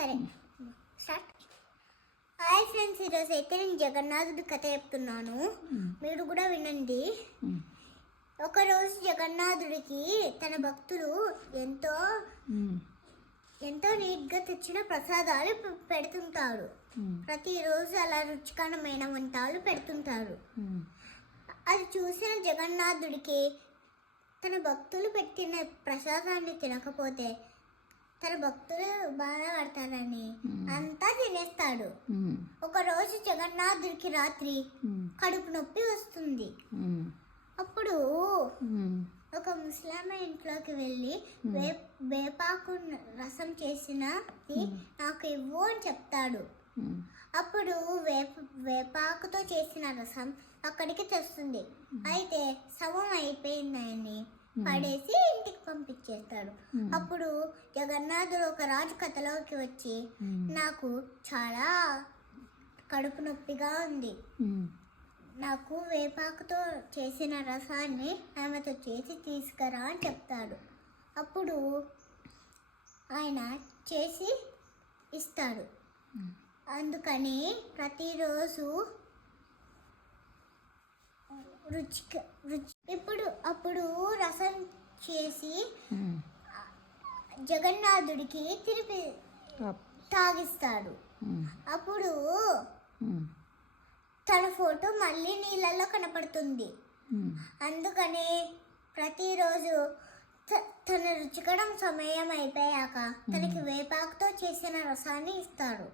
సరే start. Hi friends, ఈరోజు అయితే నేను జగన్నాథుడి కథ చెప్తున్నాను, మీరు కూడా వినండి. ఒకరోజు జగన్నాథుడికి తన భక్తులు ఎంతో నీట్గా తెచ్చిన ప్రసాదాలు పెడుతుంటారు. ప్రతిరోజు అలా రుచికరమైన వంటలు పెడుతుంటారు. అది చూసిన జగన్నాథుడికి తన భక్తులు పెట్టిన ప్రసాదాన్ని తినకపోతే తన భక్తులు బాధపడతారని అంతా తినేస్తాడు. ఒకరోజు జగన్నాథుడికి రాత్రి కడుపు నొప్పి వస్తుంది. అప్పుడు ఒక ముసలామె ఇంట్లోకి వెళ్ళి వేపాకు రసం చేసినది నాకు ఇవ్వు అని చెప్తాడు. అప్పుడు వేపాకుతో చేసిన రసం అక్కడికి తెస్తుంది. అయితే శవం అయిపోయిందని పడేసి ఇంటికి పంపించేస్తాడు. అప్పుడు జగన్నాథుడు ఒక రాజు కథలోకి వచ్చి, నాకు చాలా కడుపు నొప్పిగా ఉంది, నాకు వేపాకుతో చేసిన రసాన్ని ఆమెతో చేసి తీసుకురా అని చెప్తాడు. అప్పుడు ఆయన చేసి ఇస్తాడు. అందుకని ప్రతిరోజు అప్పుడు రసం చేసి జగన్నాథుడికి తిరిగి తాగిస్తాడు. అప్పుడు తన ఫోటో మళ్ళీ నీళ్ళల్లో కనపడుతుంది. అందుకని ప్రతిరోజు తన రుచికరం సమయం అయిపోయాక తనకి వేపాకుతో చేసిన రసాన్ని ఇస్తాడు.